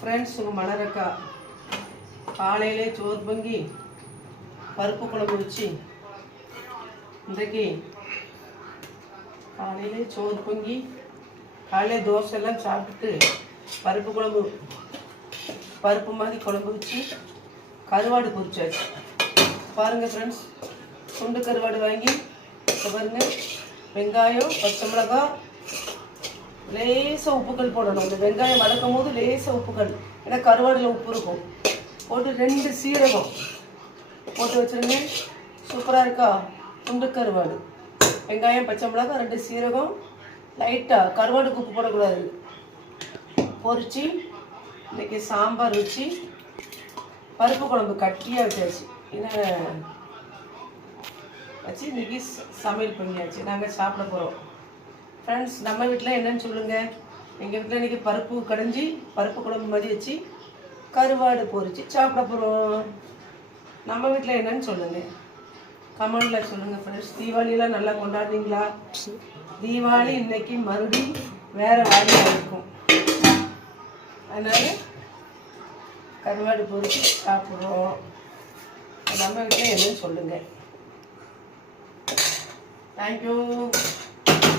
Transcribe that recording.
Friends, உங்கள் மலரக்கா காலையிலே சோறு பொங்கி பருப்பு குழம்பு வச்சு இன்றைக்கு காலையிலே சோறு பொங்கி காலையிலே தோசை எல்லாம் சாப்பிட்டுட்டு பருப்பு மாதிரி குழம்பு வச்சு கருவாடு பொரிச்சாச்சு. பாருங்கள் ஃப்ரெண்ட்ஸ், துண்டு கருவாடு வாங்கி பாருங்கள், வெங்காயம், பச்சை மிளகாய், லேசாக உப்புக்கள் போடணும். அந்த வெங்காயம் வதக்கும் போது லேசாக உப்புக்கள், ஏன்னா கருவாடில் உப்பு இருக்கும், போட்டு 2 சீரகம் போட்டு வச்சுருங்க. சூப்பராக இருக்கா? துண்டு கருவாடு, வெங்காயம், பச்சை மிளகாய், 2 சீரகம், லைட்டாக கருவாடுக்கு உப்பு போடக்கூடாது, பொரித்து இன்றைக்கி சாம்பார் வச்சு பருப்பு குழம்பு கட்டியாக வச்சாச்சு. ஏன்னா வச்சு இன்றைக்கி சமையல் பண்ணியாச்சு. நாங்கள் சாப்பிட போகிறோம். ஃப்ரெண்ட்ஸ், நம்ம வீட்டில் என்னன்னு சொல்லுங்கள். எங்கள் வீட்டில் இன்றைக்கி பருப்பு கடைஞ்சி பருப்பு குழம்பு மாதிரி வச்சு கருவாடு பொரிச்சு சாப்பிட போகிறோம். நம்ம வீட்டில் என்னன்னு சொல்லுங்கள், கமெண்டில் சொல்லுங்கள் ஃப்ரெண்ட்ஸ். தீபாவளியெலாம் நல்லா கொண்டாடுறீங்களா? தீபாவளி இன்னைக்கு மறுபடியும் வேறு வேலையாக இருக்கும், அதனால் கருவாடு பொரிச்சு சாப்பிட்றோம். நம்ம வீட்டில் என்னன்னு சொல்லுங்கள். தேங்க்யூ.